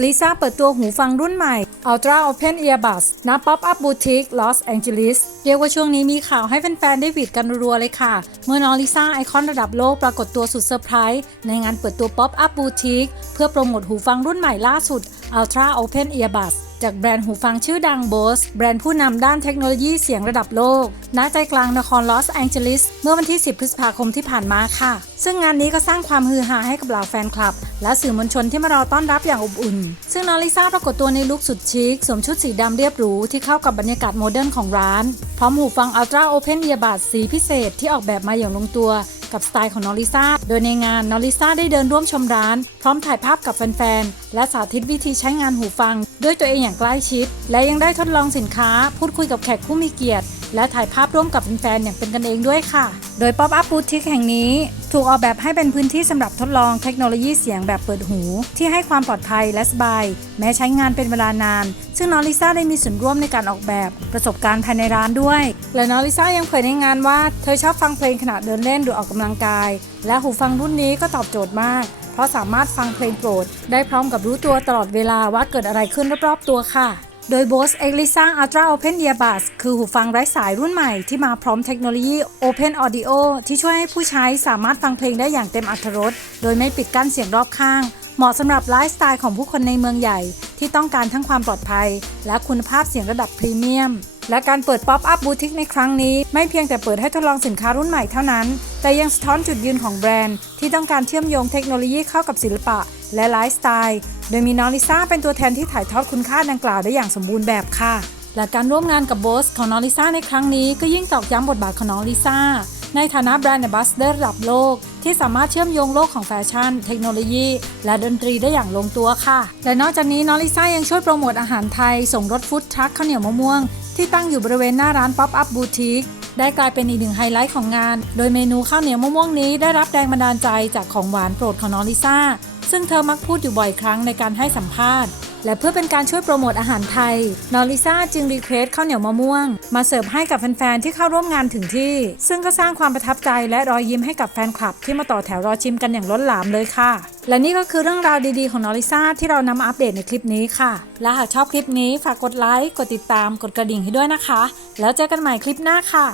ลิซ่าเปิดตัวหูฟังรุ่นใหม่ Ultra Open Earbuds ณ Pop Up Boutique Los Angeles เรียกว่าช่วงนี้มีข่าวให้แฟนๆ ได้หวีดกันรัวเลยค่ะ เมื่อน้องลิซ่าไอคอนระดับโลกปรากฏตัวสุดเซอร์ไพรส์ในงานเปิดตัว Pop Up Boutique เพื่อโปรโมทหูฟังรุ่นใหม่ล่าสุด Ultra Open Earbuds จากแบรนด์หูฟังชื่อดัง Bose แบรนด์ผู้นำด้านเทคโนโลยีเสียงระดับโลก ณ ใจกลางนครลอสแองเจลิส เมื่อวันที่ 10 พฤษภาคมที่ผ่านมาค่ะ ซึ่งงานนี้ก็สร้างความฮือฮาให้กับเหล่าแฟนคลับ และสื่อมวลชนที่มารอต้อนรับอย่างอบอุ่น ซึ่งน้องลิซ่าปรากฏตัวในลุคสุดชิคสวมชุดสีดำเรียบหรูที่เข้ากับบรรยากาศโมเดิร์นของร้าน พร้อมหูฟัง Ultra Open Earbuds สีพิเศษที่ออกแบบมาอย่างลงตัวกับสไตล์ของน้องลิซ่า โดยในงานน้องลิซ่าได้เดินร่วมชมร้าน พร้อมถ่ายภาพกับแฟนๆ และสาธิตวิธีใช้งานหูฟัง ด้วยตัวเองอย่างใกล้ชิด และยังได้ทดลองสินค้า พูดคุยกับแขกผู้มีเกียรติ และถ่ายภาพร่วมกับแฟนๆอย่างเป็นกันเองด้วยค่ะ โดย Pop Up Boutique แห่งนี้ ถูกออกแบบให้เป็นพื้นที่สำหรับทดลองเทคโนโลยีเสียงแบบเปิดหู ที่ให้ความปลอดภัยและสบาย แม้ใช้งานเป็นเวลานาน ซึ่งน้องลิซ่าได้มีส่วนร่วมในการออกแบบประสบการณ์ภายในร้านด้วย และน้องลิซ่ายังเผยในงานว่า เธอชอบฟังเพลงขณะเดินเล่นหรือออกกำลังกาย และหูฟังรุ่นนี้ก็ตอบโจทย์มากเพราะสามารถฟังเพลงโปรด ได้พร้อมกับรู้ตัวตลอดเวลาว่าเกิดอะไรขึ้นรอบๆตัวค่ะ โดย Bose Elisa Ultra Open Earbuds คือหูฟังไร้สายรุ่นใหม่ที่มาพร้อมเทคโนโลยี Open Audio ที่ช่วยให้ผู้ใช้สามารถฟังเพลงได้อย่างเต็มอรรถรสโดยไม่ปิดกั้นเสียงรอบข้าง เหมาะสำหรับไลฟ์สไตล์ของผู้คนในเมืองใหญ่ ที่ต้องการทั้งความปลอดภัย และคุณภาพเสียงระดับพรีเมียม และการเปิด Pop Up Boutique ในครั้งนี้ ไม่เพียงแต่เปิดให้ทดลองสินค้ารุ่นใหม่เท่านั้น แต่ยังสะท้อนจุดยืนของแบรนด์ ที่ต้องการเชื่อมโยงเทคโนโลยีเข้ากับศิลปะ และไลฟ์สไตล์ โดยมีน้องลิซ่าเป็นตัวแทนที่ถ่ายทอดคุณค่าดังกล่าวได้อย่างสมบูรณ์แบบค่ะ และการร่วมงานกับโบสของน้องลิซ่าในครั้งนี้ก็ยิ่งตอกย้ำบทบาทของน้องลิซ่าในฐานะแบรนด์ a m b a s s a d o r ระดับโลก ที่สามารถเชื่อมโยงโลกของแฟชั่น เทคโนโลยี และดนตรีได้อย่างลงตัวค่ะ และนอกจากนี้น้องลิซ่ายังช่วยโปรโมทอาหารไทย ส่งรถฟู้ดทรัคข้าวเหนียวมะม่วง ที่ตั้งอยู่บริเวณหน้าร้าน Pop Up Boutique ได้กลายเป็นอีกหนึ่งไฮไลท์ของงาน โดยเมนูข้าวเหนียวมะม่วงนี้ได้รับแรงบันดาลใจจากของหวานโปรดของน้องลิซ่า ซึ่งเธอมักพูดอยู่บ่อยครั้งในการให้สัมภาษณ์ และเพื่อเป็นการช่วยโปรโมทอาหารไทยนอริซ่าจึงรีเควสข้าวเหนียวมะม่วง มาเสิร์ฟให้กับแฟนๆ ที่เข้าร่วมงานถึงที่ ซึ่งก็สร้างความประทับใจและรอยยิ้มให้กับแฟนคลับที่มาต่อแถวรอชิมกันอย่างล้นหลามเลยค่ะ และนี่ก็คือเรื่องราวดีๆ ของนอริซ่าที่เรานำมาอัปเดตในคลิปนี้ค่ะ และหากชอบคลิปนี้ฝากกดไลค์ กดติดตาม กดกระดิ่งให้ด้วยนะคะ แล้วเจอกันใหม่คลิปหน้าค่ะ